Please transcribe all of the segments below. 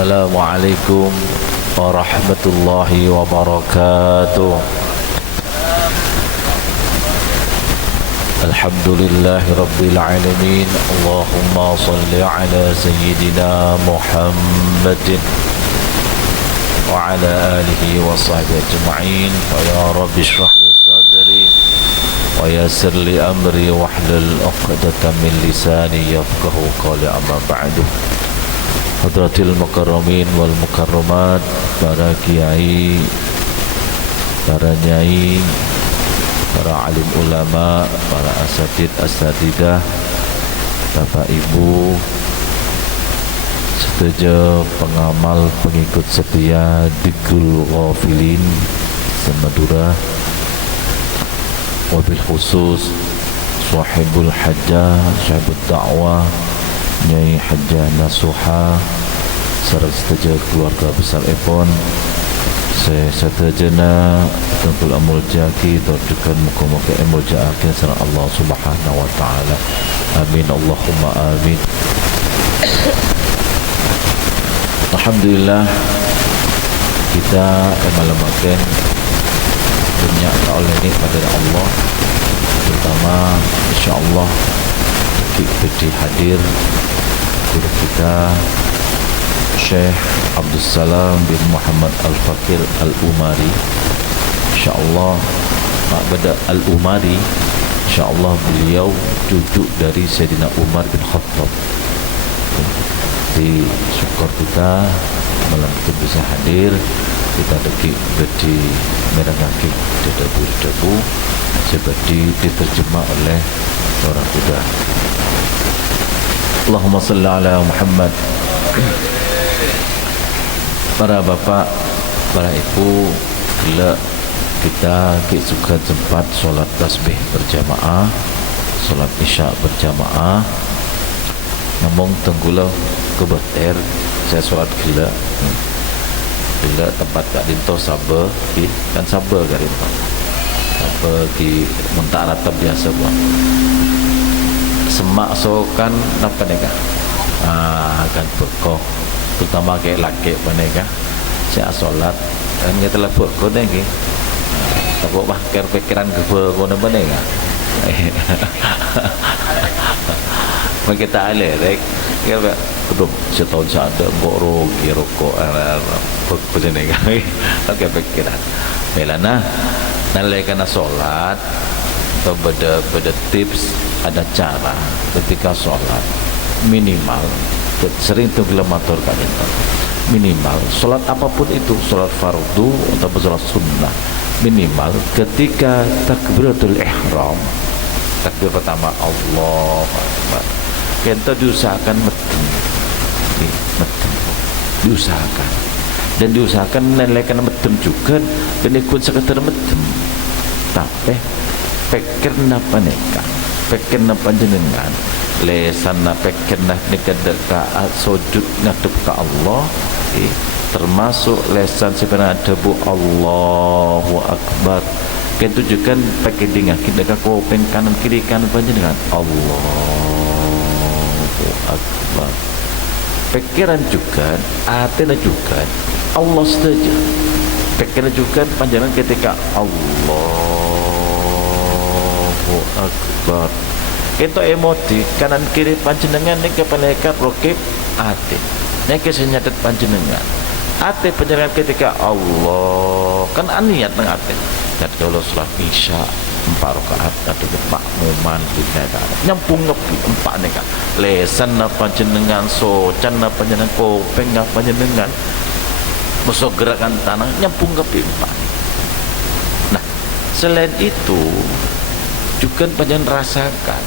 Assalamualaikum warahmatullahi wabarakatuh. Alhamdulillahi rabbil alamin. Allahumma salli ala sayyidina Muhammadin wa ala alihi wa sahbihi ajma'in. Wa ya rabbi shrah li sadri wa yassir li amri wahlul 'uqdatam min lisani yafqahu qawli. Amma ba'du. Hadratil mukarramin wal mukarramat, para kiai, para nyai, para alim ulama, para asatidah, bapak ibu, setuju pengamal pengikut setia Dhikrul Ghafilin Semadura, wabil khusus sahibul hajjah, sahibul da'wah Nyai Hajjah Nasuha, serta setuju keluarga besar Epon, saya setajana Tengkul Amul Jaki, terjukan muka-muka Amul Jaki serta Allah Subhanahu wa ta'ala. Amin Allahumma amin. Alhamdulillah, kita malam-malam banyak oleh nikmat dari Allah, terutama insyaAllah kita hadir guru kita Syekh Abdul Salam bin Muhammad Al-Fakir Al-Umari, insyaAllah Ma'bada Al-Umari, insyaAllah beliau cucu dari Sayyidina Umar bin Khattab. Di syukur kita malam itu bisa hadir, kita deki bedi merangaki debu-debu seperti diterjemah oleh orang kuda. Allahumma salli ala Muhammad. Para bapak, para ibu, bila kita suka sempat solat tasbih berjamaah, solat isya berjamaah, namun tenggulau kebeter saya solat gila tempat Kak Dinto sabar, kan sabar Kak Dinto sabar di mentak rata biasa buat semak sokan apa nega akan berkoh, terutama kayak laki penega saya solat dan kita telah berkoh negi takut bahkan pikiran ke berkoh napa nega kita alerek ya belum setahun ada goro rokok berkoh nega pakai pikiran melana nalaikan solat atau beda tips, ada cara ketika sholat minimal sering tunggu matur kalian minimal sholat apapun itu, sholat fardu atau sholat sunnah, minimal ketika takbiratul ihram, takbir pertama Allahu Akbar, kita diusahakan meten diusahakan dan diusahakan menelaikan meten juga dan ikut sekedar meten tapi pikir napa neka, pikir napa jenengan, lesan napa pikir neka dekat sujud ngadep ke Allah, termasuk lesan sebenarnya debu Allahu Akbar. Kita juga pakai dengar kita dekat kuping kanan kiri kanan panjenengan Allahu Akbar. Pikiran juga, hati juga Allah saja. Pikiran juga panjenengan ketika Akbar. Kita emoti kanan kiri panjenengan niki paneka rokib ati. Niki senyatet panjenengan. Ati panjenengan ketika Allah kan niat nang ati. Dan kalau salat isya 4 rakaat atau makmuman kita nyampung ngepi 4 neka. Lesan apa panjenengan socan apa panjenengan kopeng apa panjenengan. Masuk gerakan tanah nyampung ngepi 4. Nah, selain itu juga panjenengan rasakan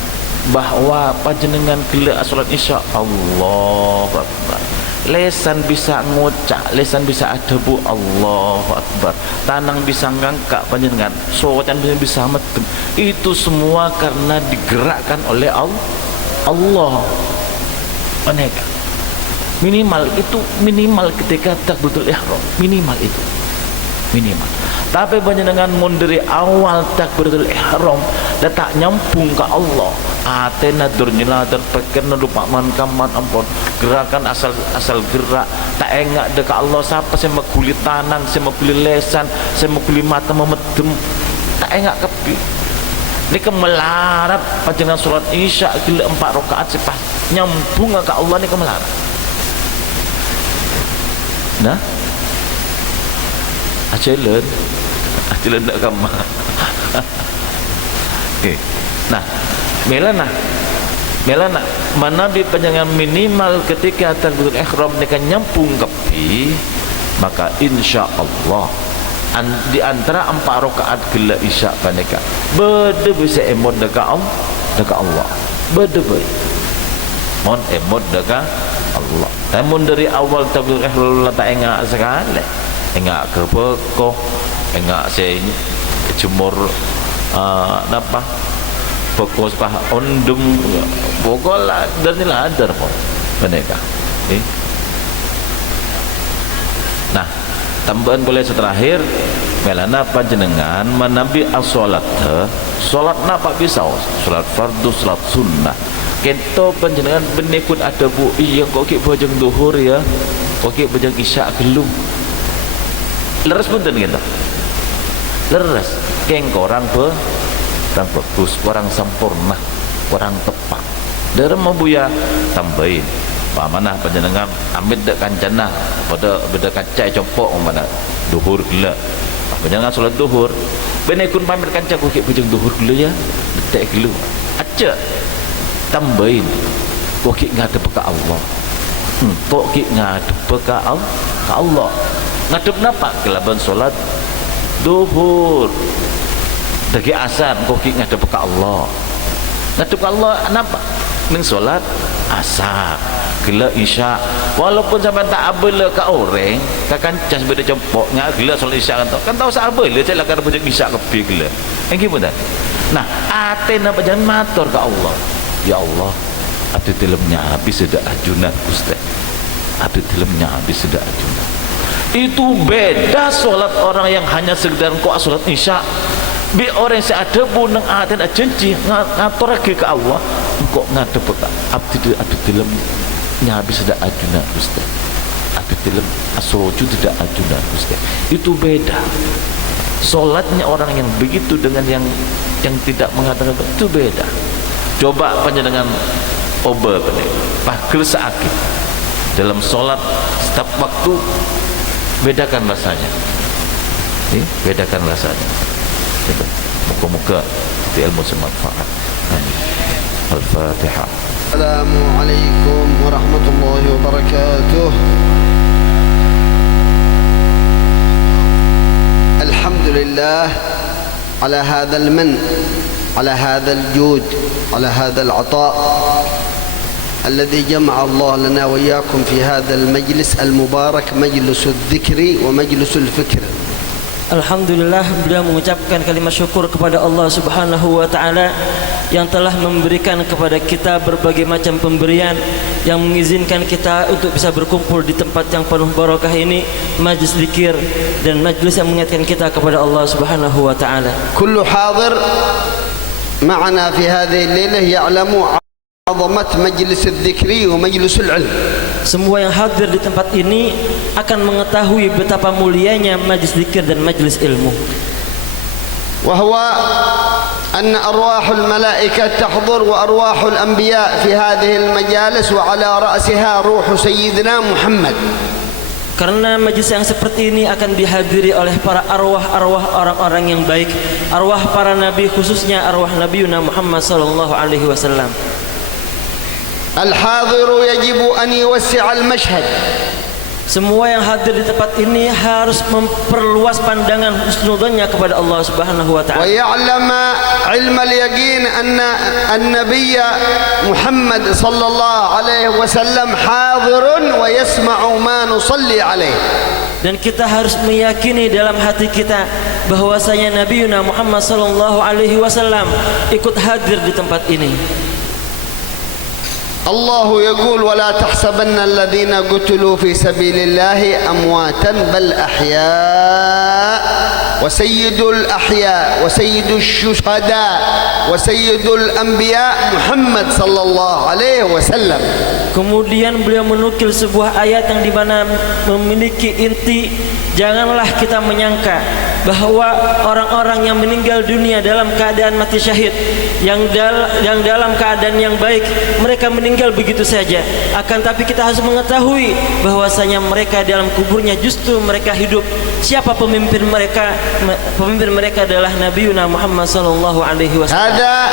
bahwa panjenengan gila salat isya Allahu Akbar, lesan bisa ngucap, lesan bisa adabu Allahu Akbar, tanang bisa ngangkat panjenengan, socan bisa metem, itu semua karena digerakkan oleh Allah. Aneka minimal itu, minimal ketika takbiratul ihram, minimal itu minimal. Tapi panjenengan mun dari awal takbiratul ihram dah tak nyambung ke Allah. Atena durnyela terpikirna lupa man kaman ampun. Gerakan asal gerak tak engak dekat Allah siapa sing meguli tanang, sing meguli lesan, sing meguli mata memedem. Tak engak kepi. Nika melarat panjenengan salat Isya gila 4 rakaat sepas nyambung ke Allah nika melarat. Nah, ajalan nak kamar. Okay. Nah, melana mana bi panjangan minimal ketika takbiratul ihram nika nyambung kepi, maka insyaallah di antara 4 rakaat gila Isya panika bede bisa emot dekat Allah bede mon emot dekat Allah. Namun dari awal takbiratul ihram tak engak sekali, engak kebekoh, engak saya jemur apa fokus pah ondum bogola dan ladar pun mereka. Nah, tambahan boleh terakhir melana panjenengan menabi as-salat salat napa bisa salat fardu salat sunnah kento panjenengan benekun ada bu iya kok ki bojong duhur ya kok ki bojong isya gelum leres punten kita leres keng orang bagus orang sempurna orang tepat dari mabuya tambahin mana panjenengan amit dek kancana pada beda kancai compok mana duhur gila panjenengan salat duhur benekun pamit kancai kok ki bojong duhur gila ya detek gila aja tambahin kok ki ngadep ke Allah kok ki ngadep ke Allah ngadep napa kelaban salat duhur dagi asar kok ki ngadep ke Allah ngadep ke Allah napa ning salat asar gila Isya walaupun sampai tak abel ke orang takkan cas beda cempoknya gila salat Isya kan tahu sabel dia celaka bojong Isya kepi gila yang gimana. Nah atena panjenengan matur ke Allah, ya Allah abdi dalamnya habis sudah ajunan Gusti, abdi dalamnya habis sudah ajunan. Itu beda solat orang yang hanya sekedar kok solat Isya bi orang yang ada bunang aten ajenci ngatur lagi ke Allah kok ngadep ke abdi dalamnya habis sudah ajunan Gusti, abdi dalam asroju tidak ajunan Gusti. Itu beda solatnya orang yang begitu dengan yang tidak mengatakan itu beda. Coba panjenengan oba pakil sakit dalam solat setiap waktu bedakan rasanya, bedakan rasanya. Muka-muka itu ilmu semanfaat. Al-Fatihah. Assalamualaikum warahmatullahi wabarakatuh. Alhamdulillah ala hadzal man ala hadzal jud على هذا العطاء الذي جمع الله لنا وإياكم في هذا المجلس المبارك مجلس الذكر ومجلس الفكر. Alhamdulillah, beliau mengucapkan kalimat syukur kepada Allah Subhanahu wa taala yang telah memberikan kepada kita berbagai macam pemberian yang mengizinkan kita untuk bisa berkumpul di tempat yang penuh barakah ini, majlis zikir dan majlis yang mengingatkan kita kepada Allah Subhanahu wa taala. Kullu hadir معنا في هذه الليلة يعلم عظمة مجلس الذكر ومجلس العلم. Semua yang hadir di tempat ini akan mengetahui betapa mulianya majlis zikir dan majlis ilmu. وهو أن أرواح الملائكة تحضر وأرواح الأنبياء في هذه المجالس وعلى رأسها روح سيدنا محمد. Karena majlis yang seperti ini akan dihadiri oleh para arwah-arwah orang-orang yang baik, arwah para nabi, khususnya arwah Nabi Muhammad sallallahu alaihi wasallam. Al-hadiru yajibu an yuwassi'a al-mashhad. Semua yang hadir di tempat ini harus memperluas pandangan husnudzonnya kepada Allah Subhanahu wa taala. Wa ya'lama 'ilma al-yaqin anna an-nabiy Muhammad sallallahu alaihi wasallam hadirun wa yasma'u ma nusalli alaihi. Dan kita harus meyakini dalam hati kita bahwasanya Nabi Muhammad sallallahu alaihi wasallam ikut hadir di tempat ini. الله يقول ولا تحسبن الذين قتلوا في سبيل الله أمواتا بل أحياء وسيد الأحياء وسيد الشهداء وسيد الأنبياء محمد صلى الله عليه وسلم. Kemudian beliau menukil sebuah ayat yang dimana memiliki inti, janganlah kita menyangka bahwa orang-orang yang meninggal dunia dalam keadaan mati syahid, yang dalam keadaan yang baik, mereka meninggal begitu saja. Akan tapi kita harus mengetahui bahwasanya mereka dalam kuburnya justru mereka hidup. Siapa pemimpin mereka? Pemimpin mereka adalah Nabiuna Muhammad sallallahu alaihi wasallam. Hada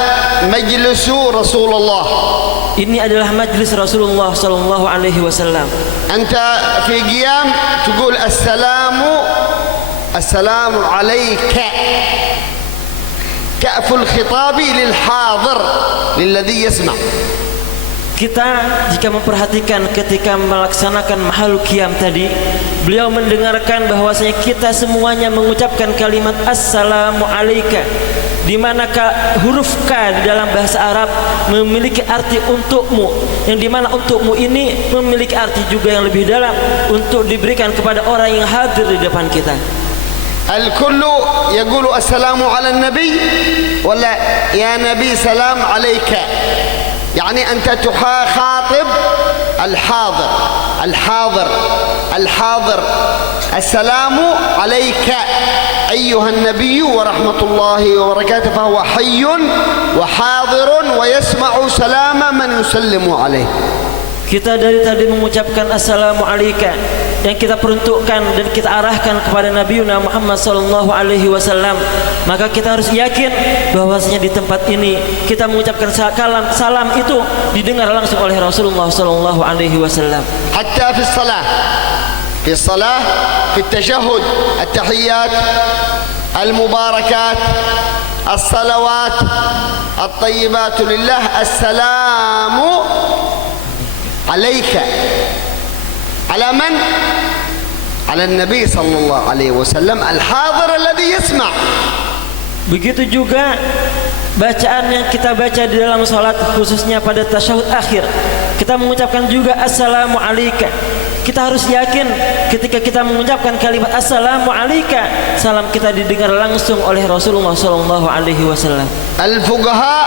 majlisu Rasulullah. Ini adalah majlis Rasulullah sallallahu alaihi wasallam. Anta fi qiyam taqul السلام عليك. كأف الخطاب للحاضر للذي يسمع. Kita jika memperhatikan ketika melaksanakan mahal qiyam tadi, beliau mendengarkan bahwasanya kita semuanya mengucapkan kalimat assalamu alayka, di mana huruf K di dalam bahasa Arab memiliki arti untukmu, yang di mana untukmu ini memiliki arti juga yang lebih dalam untuk diberikan kepada orang yang hadir di depan kita. الكل يقول السلام على النبي ولا يا نبي سلام عليك، يعني أنت تخاطب الحاضر السلام عليك أيها النبي ورحمة الله وبركاته، فهو حي وحاضر ويسمع سلام من يسلم عليه. Kita dari tadi mengucapkan assalamu alayka yang kita peruntukkan dan kita arahkan kepada Nabiuna Muhammad sallallahu alaihi wasallam, maka kita harus yakin bahwasanya di tempat ini kita mengucapkan salam itu didengar langsung oleh Rasulullah sallallahu alaihi wasallam. Hatta fi salah fi tashahhud at-tahiyyat al-mubarakat as-salawat at-tayyibat lillah assalamu عليك على من؟ على النبي صلى الله عليه وسلم الحاضر الذي يسمع. Begitu juga bacaan yang kita baca di dalam salat, khususnya pada tasyahud akhir, kita mengucapkan juga assalamu alayka. Kita harus yakin ketika kita mengucapkan kalimat assalamu alayka, salam kita didengar langsung oleh Rasulullah sallallahu alaihi wasallam. Al-fuqaha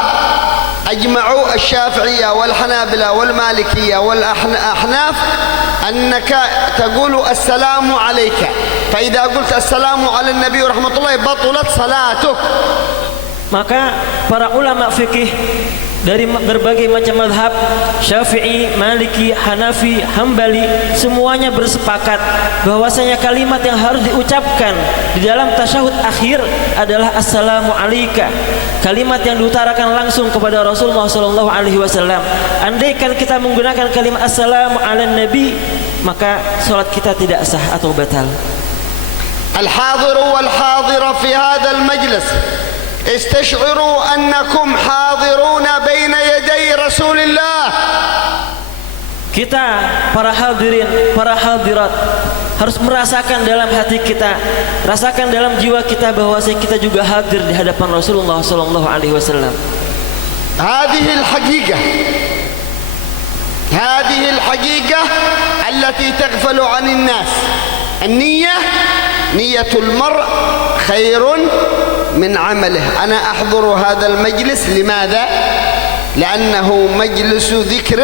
أجمعوا الشافعية والحنابلة والمالكية والأحناف أنك تقول السلام عليك، فإذا قلت السلام على النبي ورحمة الله بطلت صلاتك. Maka para ulama fikih dari berbagai macam mazhab, Syafi'i, Maliki, Hanafi, Hambali, semuanya bersepakat bahwasanya kalimat yang harus diucapkan di dalam tasyahud akhir adalah assalamu alayka. Kalimat yang diutarakan langsung kepada Rasulullah sallallahu alaihi wasallam. Andaikan kita menggunakan kalimat assalamu ala nabi, maka salat kita tidak sah atau batal. Al-hadiru wal-hadira fi hadzal majlis استشعروا أنكم حاضرون بين يدي رسول الله. Kita para hadirin, para hadirat harus merasakan dalam hati kita, rasakan dalam jiwa kita bahwa kita juga hadir di hadapan Rasulullah sallallahu alaihi wasallam. هذه الحقيقة التي تغفل عن الناس. النية نية المرء خير من عمله. أنا أحضر هذا المجلس لماذا؟ لأنه مجلس ذكر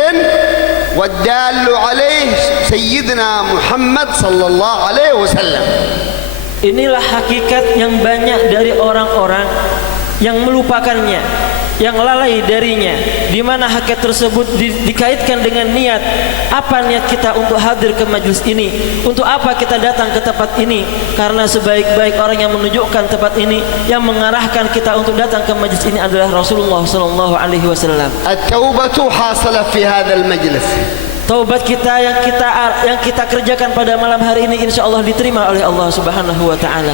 والدال عليه سيدنا محمد صلى الله عليه وسلم. Inilah hakikat yang banyak dari orang-orang yang melupakannya, yang lalai darinya, di mana hakikat tersebut dikaitkan dengan niat. Apa niat kita untuk hadir ke majlis ini? Untuk apa kita datang ke tempat ini? Karena sebaik-baik orang yang menunjukkan tempat ini, yang mengarahkan kita untuk datang ke majlis ini adalah Rasulullah sallallahu alaihi wasallam. At-taubatu hasalat fi hadzal majlis. Taubat kita yang kita kerjakan pada malam hari ini insyaallah diterima oleh Allah Subhanahu wa taala.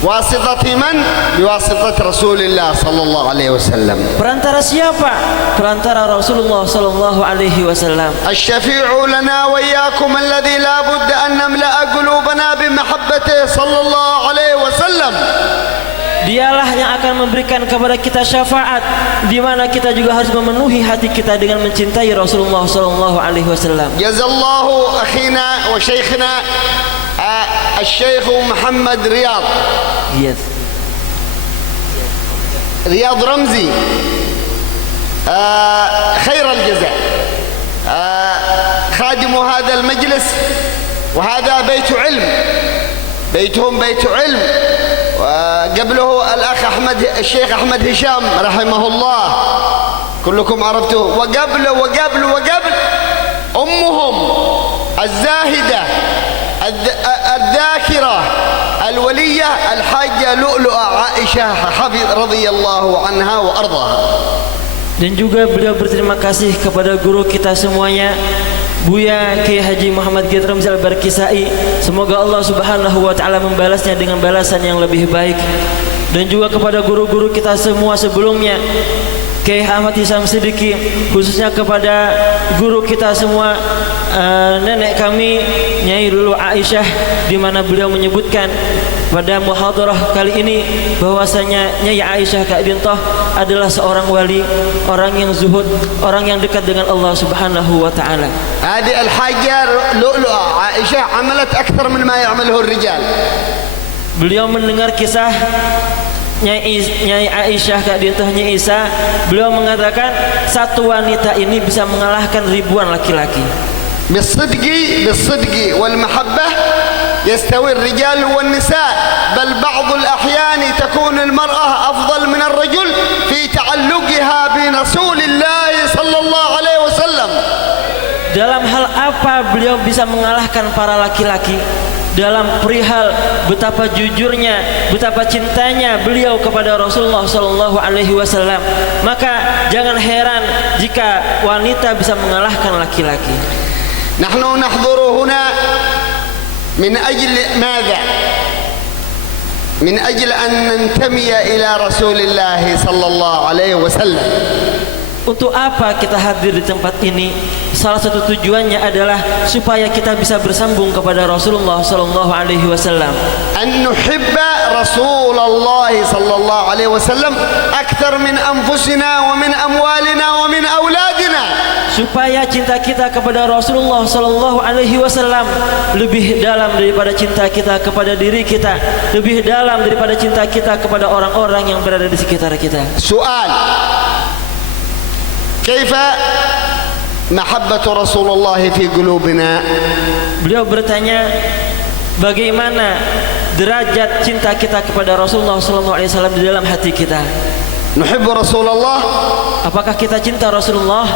Wasitati man? Biwasitati Rasulullah sallallahu alaihi wasallam. Perantara siapa? Perantara Rasulullah sallallahu alaihi wasallam. Asy-syafi'u lana wa iyyakum alladhi la budda an namla'a qulubana bi mahabbatihi sallallahu alaihi wasallam. Dialah yang akan memberikan kepada kita syafaat, di mana kita juga harus memenuhi hati kita dengan mencintai Rasulullah sallallahu alaihi wasallam. Jazallahu akhina wa syekhna الشيخ محمد رياض Yes. رياض رمزي خير الجزاء خادم هذا المجلس، وهذا بيت علم، بيتهم بيت علم. وقبله الأخ أحمد الشيخ أحمد هشام رحمه الله كلكم عرفتوه، وقبل أمهم الزاهدة الذاكرة الولية الحاجة لؤلؤة عائشة حفظ رضي الله عنها وأرضاها. Dan juga beliau berterima kasih kepada guru kita semuanya, Buya Kiai Haji Muhammad Giyad Ramzi Al-Barkisai. Semoga Allah Subhanahu wa taala membalasnya dengan balasan yang lebih baik. Dan juga kepada guru-guru kita semua sebelumnya, Kiai Ahmad Hisam Siddiqi, khususnya kepada guru kita semua, nenek kami Nyai Lulu Aisyah, di mana beliau menyebutkan pada muhadarah kali ini bahwasanya Nyai Aisyah Kak Bintoh adalah seorang wali, orang yang zuhud, orang yang dekat dengan Allah Subhanahu wa taala. هذه الحاجة لؤلؤة عائشة عملت أكثر من ما يعمله الرجال. Beliau mendengar kisah Nyai Aisyah Kak Bintoh Nyai Isa, beliau mengatakan satu wanita ini bisa mengalahkan ribuan laki-laki. بالصدق والمحبة يستوي الرجال والنساء، بل بعض الأحيان تكون المرأة أفضل من الرجل في تعلقها برسول الله صلى الله عليه وسلم. Dalam hal apa beliau bisa mengalahkan para laki-laki? Dalam perihal betapa jujurnya, betapa cintanya beliau kepada Rasulullah sallallahu alaihi wasallam. Maka jangan heran jika wanita bisa mengalahkan laki-laki. نحن نحضر هنا من أجل ماذا؟ من أجل أن ننتمي إلى رسول الله صلى الله عليه وسلم. Untuk apa kita hadir di tempat ini? Salah satu tujuannya adalah supaya kita bisa bersambung kepada Rasulullah sallallahu alaihi wasallam. أن نحب رسول الله صلى الله عليه وسلم أكثر من أنفسنا ومن أموالنا ومن أولادنا. Supaya cinta kita kepada Rasulullah sallallahu alaihi wasallam lebih dalam daripada cinta kita kepada diri kita, lebih dalam daripada cinta kita kepada orang-orang yang berada di sekitar kita. سؤال: كيف محبة رسول الله في قلوبنا؟ Beliau bertanya, bagaimana derajat cinta kita kepada Rasulullah sallallahu alaihi wasallam di dalam hati kita? نحب رسول الله. Apakah kita cinta Rasulullah?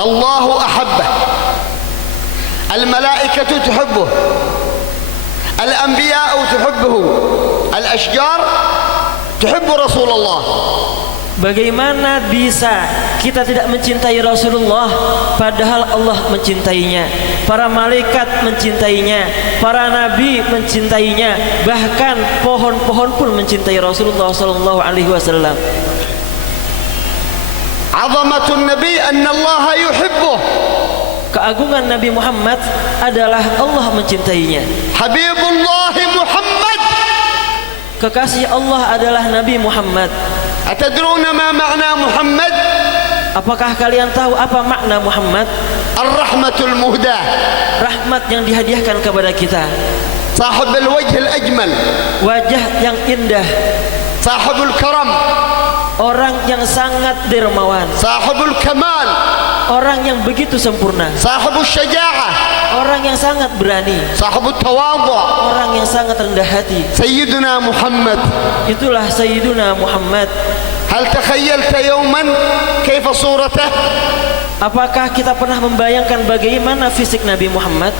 الله أحبه، الملائكة تحبه، الأنبياء تحبه، الأشجار تحب رسول الله. Bagaimana bisa kita tidak mencintai Rasulullah padahal Allah mencintainya, para malaikat mencintainya, para nabi mencintainya, bahkan pohon-pohon pun mencintai Rasulullah sallallahu alaihi wasallam. عظمة النبي أن الله يحبه. Keagungan Nabi Muhammad adalah Allah mencintainya. حبيب الله محمد. Kekasih Allah adalah Nabi Muhammad. أتدرون ما معنى محمد؟ Apakah kalian tahu apa makna Muhammad? الرحمة المهداة. Rahmat yang dihadiahkan kepada kita. صاحب الوجه الأجمل. Wajah yang indah. صاحب الكرم. Orang yang sangat dermawan. صاحب الكمال. Orang yang begitu sempurna. صاحب الشجاعة. Orang yang sangat berani. صاحب التواضع. Orang yang sangat rendah hati. سيدنا محمد. Itulah Sayyiduna Muhammad. هل تخيلت يوما كيف صورته؟ Apakah kita pernah membayangkan bagaimana fisik Nabi Muhammad?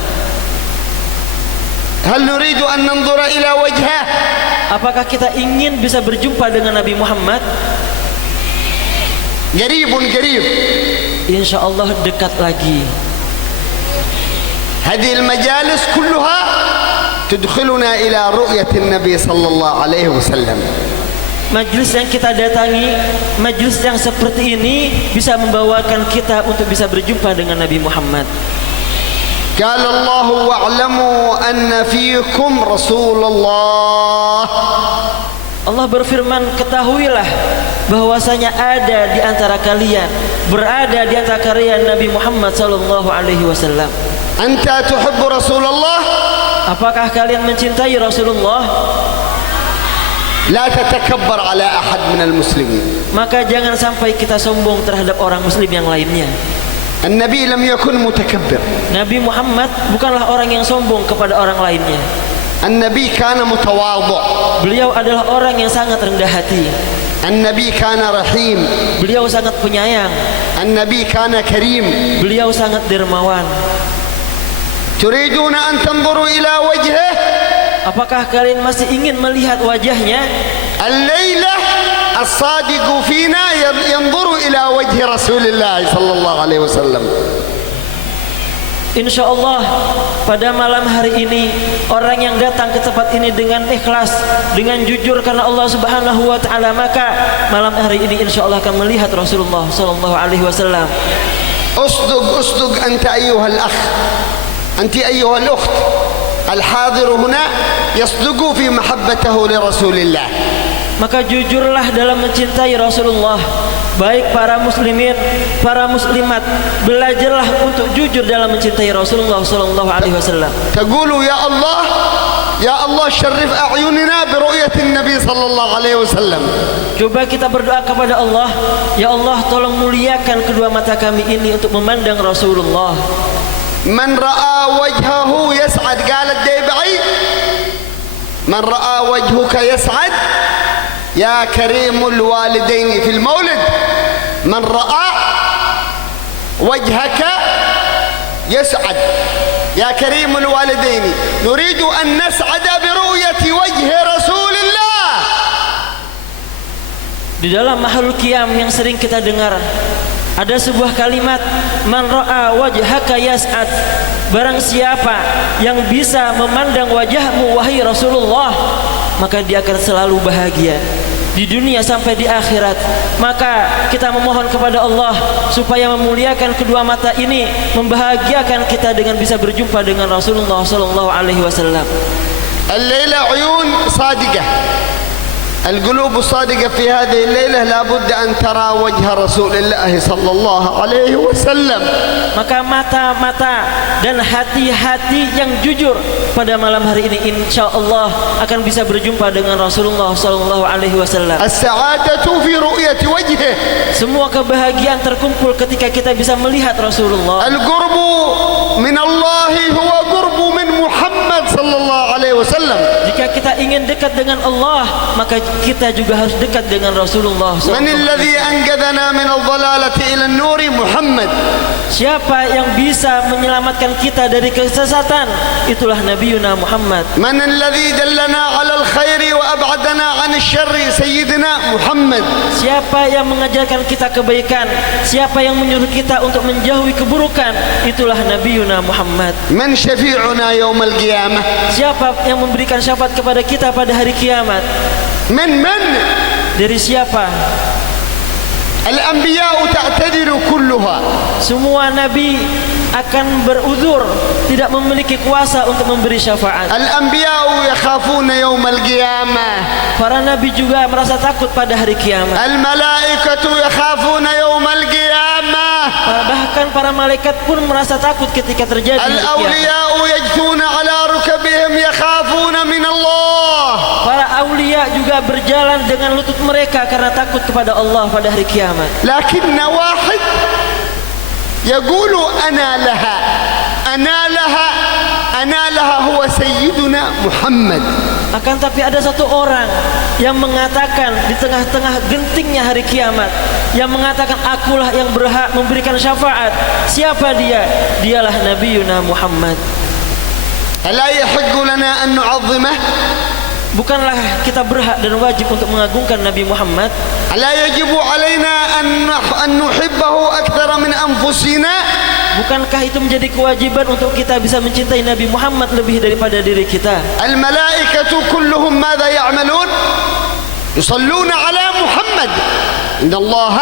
هل نريد أن ننظر إلى وجهه؟ Apakah kita ingin bisa berjumpa dengan Nabi Muhammad? قريب. Insya Allah dekat lagi. هذه المجالس كلها تدخلنا إلى رؤية النبي صلى الله عليه وسلم. Majelis yang kita datangi, majelis yang seperti ini bisa membawakan kita untuk bisa berjumpa dengan Nabi Muhammad. قال الله واعلموا أن فيكم رسول الله. Allah berfirman, ketahuilah bahwasanya ada di antara kalian, berada di antara kalian Nabi Muhammad sallallahu alaihi wasallam. أنت تحب رسول الله؟ Apakah kalian mencintai Rasulullah? لا تتكبر على أحد من المسلمين. Maka jangan sampai kita sombong terhadap orang muslim yang lainnya. النبي لم يكن متكبر. Nabi Muhammad bukanlah orang yang sombong kepada orang lainnya. النبي كان متواضع. Beliau adalah orang yang sangat rendah hati. النبي كان رحيم. Beliau sangat penyayang. النبي كان كريم. Beliau sangat dermawan. تريدون أن تنظروا إلى وجهه؟ Apakah kalian masih ingin melihat wajahnya? الليلة الصادق فينا ينظر إلى وجه رسول الله صلى الله عليه وسلم. Insya Allah pada malam hari ini orang yang datang ke tempat ini dengan ikhlas, dengan jujur karena Allah Subhanahu wa taala, maka malam hari ini insya Allah akan melihat Rasulullah sallallahu alaihi wasallam. اصدق أنت أيها الأخ، أنت أيها الأخت الحاضر هنا، يصدقوا في محبته لرسول الله. Maka jujurlah dalam mencintai Rasulullah. Baik para muslimin, para muslimat, belajarlah untuk jujur dalam mencintai Rasulullah sallallahu alaihi wasallam. تقولوا يا الله شرف أعيننا برؤية النبي صلى الله عليه وسلم. Coba kita berdoa kepada Allah, ya Allah tolong muliakan kedua mata kami ini untuk memandang Rasulullah. من رأى وجهه يسعد، قال الديبعي من رأى وجهك يسعد يا كريم الوالدين في المولد، من رأى وجهك يسعد يا كريم الوالدين. نريد أن نسعد برؤية وجه رسول الله. Di dalam makhluk qiyam yang sering kita dengar ada sebuah kalimat, man ra'a wajhaka yas'ad. Barang siapa yang bisa memandang wajahmu wahai Rasulullah, maka dia akan selalu bahagia di dunia sampai di akhirat. Maka kita memohon kepada Allah supaya memuliakan kedua mata ini, membahagiakan kita dengan bisa berjumpa dengan Rasulullah sallallahu alaihi wasallam. الليلة عيون صادقة، القلوب الصادقة في هذه الليلة لابد أن ترى وجه رسول الله صلى الله عليه وسلم. Maka mata-mata dan hati-hati yang jujur pada malam hari ini insya Allah akan bisa berjumpa dengan Rasulullah sallallahu alaihi wasallam. السعادة في رؤية وجهه. Semua kebahagiaan terkumpul ketika kita bisa melihat Rasulullah. القرب من الله هو قرب من محمد صلى الله عليه وسلم. Jika kita ingin dekat dengan Allah, maka kita juga harus dekat dengan Rasulullah sallallahu من alaihi wasallam. الذي أنقذنا من الضلالة إلى النور؟ محمد. Siapa yang bisa menyelamatkan kita dari kesesatan? Itulah Nabiuna Muhammad. من الذي دلنا على الخير وأبعدنا عن الشر؟ سيدنا محمد. Siapa yang mengajarkan kita kebaikan? Siapa yang menyuruh kita untuk menjauhi keburukan? Itulah Nabiuna Muhammad. من شفيعنا يوم القيامة؟ Siapa yang memberikan syafaat kepada kita pada hari kiamat? من Dari siapa? الأنبياء تعتذر كلها. Semua nabi akan beruzur, tidak memiliki kuasa untuk memberi syafaat. الأنبياء يخافون يوم القيامة. Para nabi juga merasa takut pada hari kiamat. الملائكة يخافون يوم القيامة. Bahkan para malaikat pun merasa takut ketika terjadi hari kiamat. الأولياء يجثون على ركبهم يخافون من الله. Para aulia juga berjalan dengan lutut mereka karena takut kepada Allah pada hari kiamat. لكن واحد يقول أنا لها أنا لها أنا لها هو سيدنا محمد. Akan tapi ada satu orang yang mengatakan di tengah-tengah gentingnya hari kiamat, yang mengatakan akulah yang berhak memberikan syafaat. Siapa dia? Dialah Nabiuna Muhammad. ألا يحق لنا أن نعظمه؟ Bukanlah kita berhak dan wajib untuk mengagungkan Nabi Muhammad? ألا يجب علينا أن نحبه أكثر من أنفسنا؟ Bukankah itu menjadi kewajiban untuk kita bisa mencintai Nabi Muhammad lebih daripada diri kita? الملائكة كلهم ماذا يعملون؟ يصلون على محمد. إن الله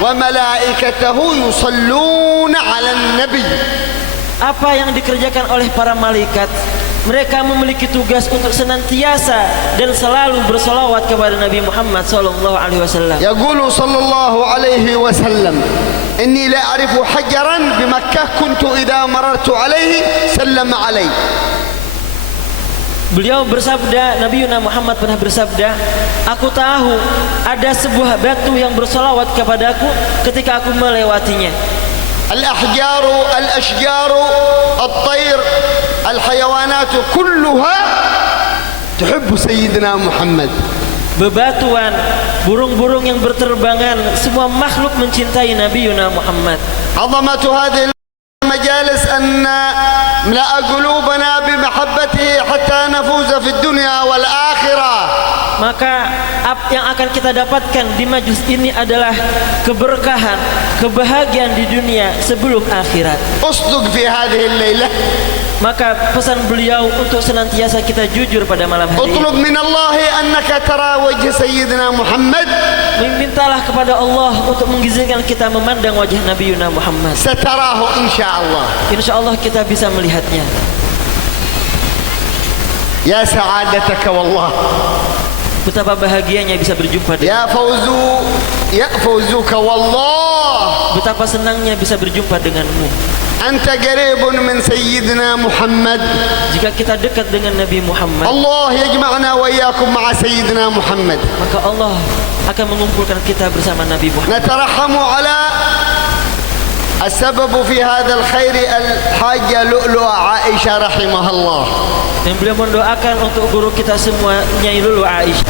وملائكته يصلون على النبي. Apa yang dikerjakan oleh para malaikat? Mereka memiliki tugas untuk senantiasa dan selalu bersolawat kepada Nabi Muhammad sallallahu alaihi wasallam. يقول صلى الله عليه وسلم إني لا أعرف حجرا بمكة كنت إذا مررت عليه سلم علي. Beliau bersabda, Nabi Muhammad pernah bersabda, aku tahu ada sebuah batu yang bersolawat kepadaku ketika aku melewatinya. الأحجار الأشجار الطير الحيوانات كلها تحب سيدنا محمد. Bebatuan, burung-burung yang berterbangan, semua makhluk mencintai Nabi Muhammad. عظمة هذه المجالس أن نملأ قلوبنا بمحبته حتى نفوز في الدنيا والآخرة. Maka yang akan kita dapatkan di majlis ini adalah keberkahan, kebahagiaan di dunia sebelum akhirat. أصدق في هذه الليلة. Maka pesan beliau untuk senantiasa kita jujur pada malam hari ini. اطلب من الله أنك ترى وجه سيدنا محمد. Mintalah kepada Allah untuk mengizinkan kita memandang wajah Nabi Muhammad. ستراه إن شاء الله. Insya Allah kita bisa melihatnya. يا سعادتك والله. Betapa bahagianya bisa berjumpa dengan. يا فوزك والله. Betapa senangnya bisa berjumpa denganmu. أنت قريب من سيدنا محمد. Jika kita dekat dengan Nabi Muhammad, الله يجمعنا وإياكم مع سيدنا محمد. maka Allah akan mengumpulkan kita bersama Nabi Muhammad. نترحم على السبب في هذا الخير الحاجة لؤلؤة عائشة رحمها الله. Dan beliau mendoakan untuk guru kita semua, Nyai Lulu Aisyah.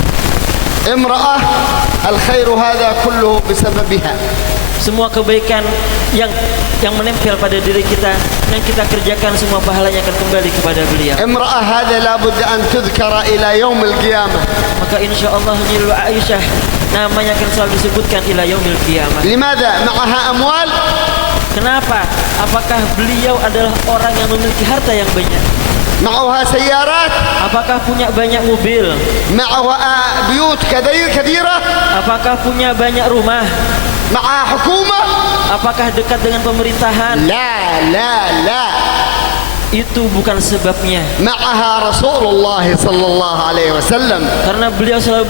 امرأة الخير هذا كله بسببها. Semua kebaikan yang menempel pada diri kita, yang kita kerjakan, semua pahalanya akan kembali kepada beliau. امرأة هذا لابد أن تذكر إلى يوم القيامة. Maka insya Allah Nyai Lulu Aisyah namanya akan selalu disebutkan ila yaumil qiyamah. لماذا؟ معها أموال. Kenapa? Apakah beliau adalah orang yang memiliki harta yang banyak? معها سيارات. Apakah punya banyak mobil? معها بيوت كثيرة. Apakah punya banyak rumah? معها حكومة. Apakah dekat dengan pemerintahan? لا. Itu bukan sebabnya. معها رسول الله صلى الله عليه وسلم. Karena beliau selalu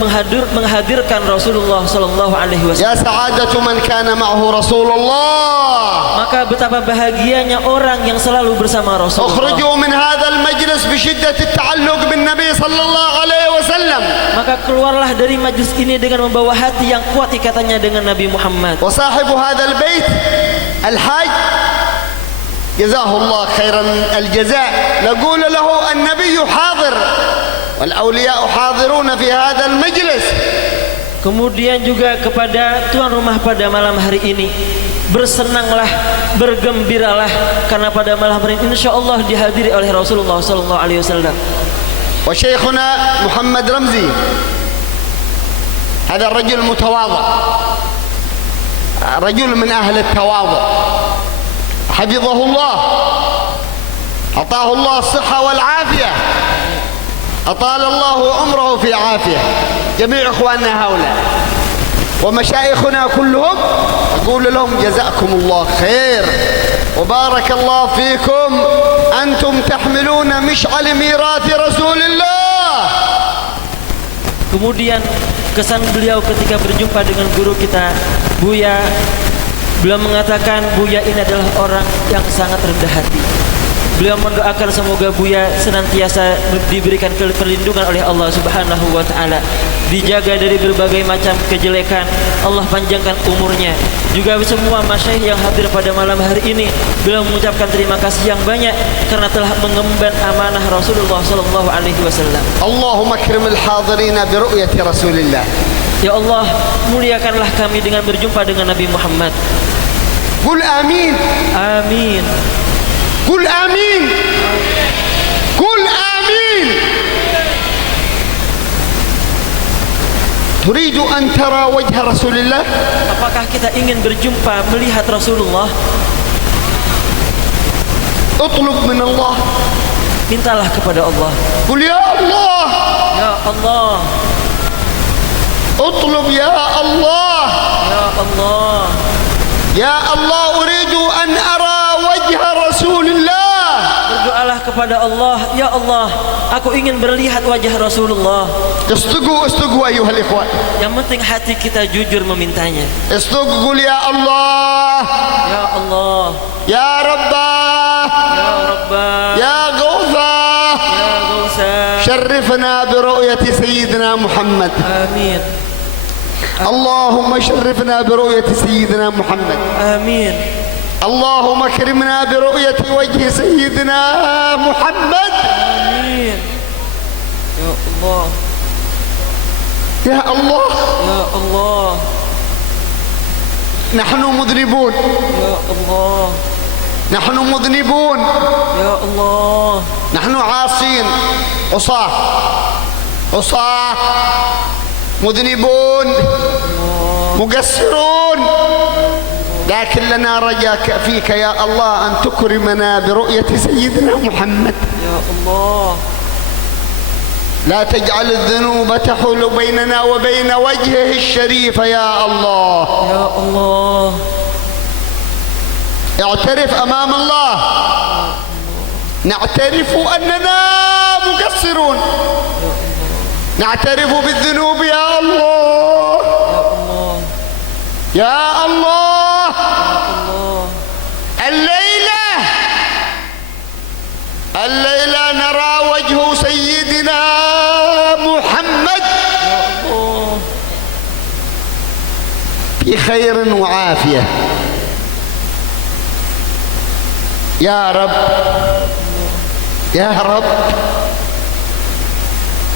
menghadirkan Rasulullah sallallahu alaihi wasallam. يا سعادة من كان معه رسول الله. Maka betapa bahagianya orang yang selalu bersama Rasulullah. اخرجوا من هذا المجلس بشدة التعلق بالنبي صلى الله عليه وسلم. Maka keluarlah dari majlis ini dengan membawa hati yang kuat ikatannya dengan Nabi Muhammad. وصاحب هذا البيت الحاج جزاه الله خيرا الجزاء. نقول له النبي حاضر والأولياء حاضرون في هذا المجلس. Kemudian juga kepada tuan rumah pada malam hari ini, bersenanglah, bergembiralah, karena pada malam hari ini insyaallah dihadiri oleh Rasulullah sallallahu alaihi wasallam. وشيخنا محمد رمزي هذا الرجل متواضع، رجل من أهل التواضع، حفظه الله، أعطاه الله الصحة والعافية، أطال الله عمره في عافية. جميع إخواننا هؤلاء ومشايخنا كلهم أقول لهم جزاكم الله خير وبارك الله فيكم. أنتم تحملون مشعل ميراث رسول الله. Kemudian kesan beliau ketika berjumpa dengan guru kita Buya, beliau mengatakan Buya ini adalah orang yang sangat rendah hati. Beliau mendoakan semoga Buya senantiasa diberikan perlindungan oleh Allah Subhanahu wa taala, dijaga dari berbagai macam kejelekan, Allah panjangkan umurnya. Juga semua masyayikh yang hadir pada malam hari ini, beliau mengucapkan terima kasih yang banyak karena telah mengemban amanah Rasulullah sallallahu alaihi wasallam. Allahumma akrim al-hadirin bi ru'yati Rasulillah. Ya Allah, muliakanlah kami dengan berjumpa dengan Nabi Muhammad. Qul amin. Amin. قل آمين. قل آمين. تريد أن ترى وجه رسول الله؟ Apakah kita ingin berjumpa, melihat Rasulullah? اطلب من الله. Mintalah kepada Allah. قل يا الله. Ya Allah. اطلب يا الله. Ya Allah. يا الله أريد أن أرى وجه رسول الله. Berdoalah kepada Allah, ya Allah, aku ingin melihat wajah Rasulullah. اصدقوا أيها الإخوة. Yang penting hati kita jujur memintanya. اصدقوا يا الله Ya Allah, يا رباه Ya Rabbah, يا غوثاه Ya Gausa. شرفنا برؤية سيدنا محمد. Amin, اللهم شرفنا برؤية سيدنا محمد. amin. اللهم اكرمنا برؤية وجه سيدنا محمد. Amin. Ya Allah, يا الله Ya Allah, نحن مذنبون، Ya Allah, نحن مذنبون، Ya Allah. نحن عاصين، عصاة عصاة مذنبون مقصرون، لكن لنا رجاء فيك يا الله أن تكرمنا برؤية سيدنا محمد. Ya Allah, لا تجعل الذنوب تحول بيننا وبين وجهه الشريف يا الله. Ya Allah. اعترف أمام الله، نعترف أننا مقصرون، نعترف بالذنوب يا الله. يا الله الليلة نرى وجه سيدنا محمد في خير وعافية. يا رب يا رب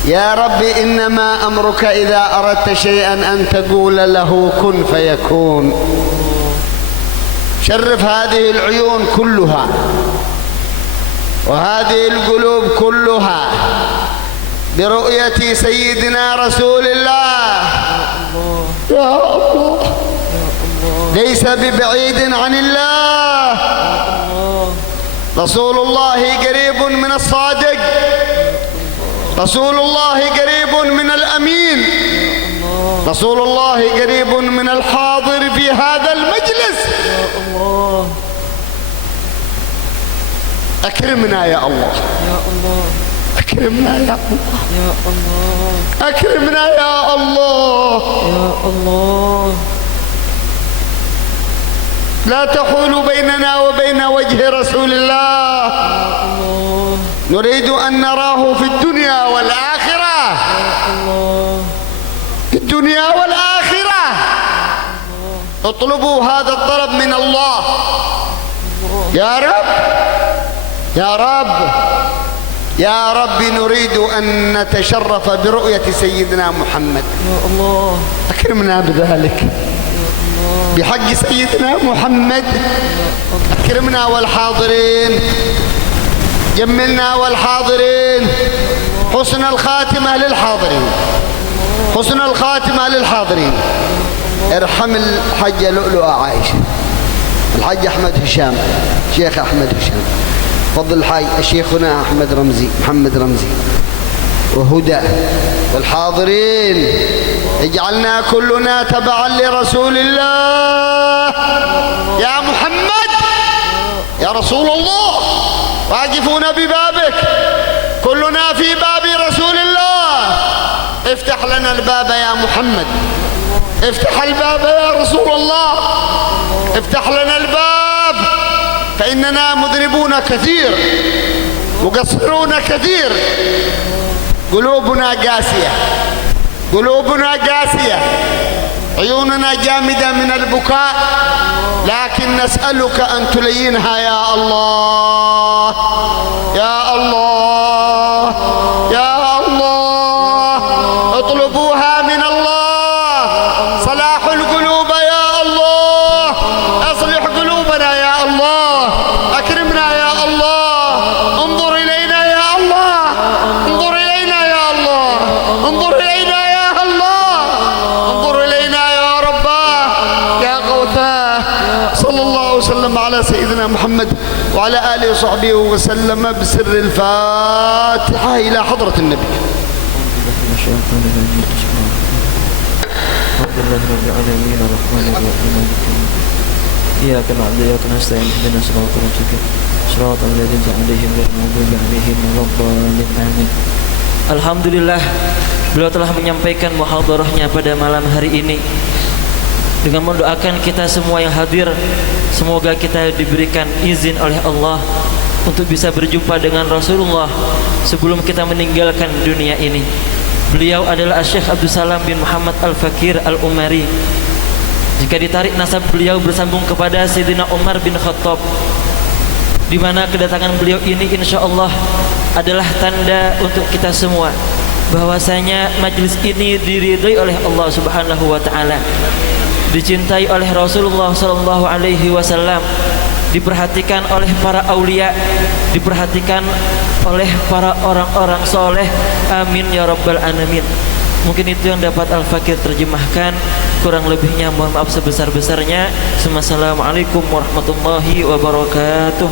يا رب إنما أمرك إذا أردت شيئا أن تقول له كن فيكون. شرف هذه العيون كلها وهذه القلوب كلها برؤية سيدنا رسول الله. يا الله ليس ببعيد عن الله. رسول الله قريب من الصادق، رسول الله قريب من الأمين، رسول الله قريب من الحاضر في هذا المجلس. أكرمنا يا الله، Ya Allah, أكرمنا يا الله، Ya Allah, أكرمنا يا الله. Ya Allah. لا تحول بيننا وبين وجه رسول الله. نريد أن نراه في الدنيا والآخرة، في الدنيا والآخرة. اطلبوا هذا الطلب من الله. يا رب يا رب يا رب نريد أن نتشرف برؤية سيدنا محمد. Ya Allah, أكرمنا بذلك بحق سيدنا محمد. أكرمنا والحاضرين، جملنا والحاضرين. حسن الخاتمة للحاضرين، حسن الخاتمة للحاضرين. ارحم الحجة لؤلؤة عائشة، الحج أحمد هشام، شيخ أحمد هشام، فضل الحاج شيخنا أحمد رمزي، محمد رمزي وهدى والحاضرين. اجعلنا كلنا تبعا لرسول الله. يا محمد يا رسول الله واقفون ببابك، كلنا في باب رسول الله. افتح لنا الباب يا محمد، افتح الباب يا رسول الله، افتح لنا الباب، فإننا مذنبون كثير، مقصرون كثير، قلوبنا قاسية، قلوبنا قاسية، عيوننا جامدة من البكاء، لكن نسألك أن تلينها يا الله. يا الله يا الله اطلبوها من الله. صلاح القلوب يا الله، اصلح قلوبنا يا الله. أكرمنا يا الله، انظر إلينا يا الله، انظر إلينا يا الله، انظر إلينا يا الله، انظر إلينا يا رباه يا غوثاه. صلى الله وسلم على سيدنا محمد وعلى آله وصحبه وسلم بسر الفاتحة إلى حضرة النبي. الحمد لله رب العالمين الرحمن الرحيم مالك يوم الدين. إياك نعبد وإياك نستعين اهدنا الصراط المستقيم صراط الذين أنعمت عليهم غير المغضوب عليهم ولا الضالين آمين. Alhamdulillah beliau telah menyampaikan muhadharahnya pada malam hari ini. Dengan mendoakan kita semua yang hadir, semoga kita diberikan izin oleh Allah untuk bisa berjumpa dengan Rasulullah sebelum kita meninggalkan dunia ini. Beliau adalah Syekh Abdul Salam bin Muhammad Al-Fakir Al-Umari. Jika ditarik nasab beliau bersambung kepada Sayyidina Umar bin Khattab, di mana kedatangan beliau ini insyaallah adalah tanda untuk kita semua bahwasanya majlis ini diridhai oleh Allah Subhanahu wa taala, dicintai oleh Rasulullah sallallahu alaihi wasallam, diperhatikan oleh para aulia, diperhatikan oleh para orang-orang soleh. Amin ya rabbal alamin. Mungkin itu yang dapat Al-Fakir terjemahkan, kurang lebihnya mohon maaf sebesar-besarnya. Assalamualaikum warahmatullahi wabarakatuh.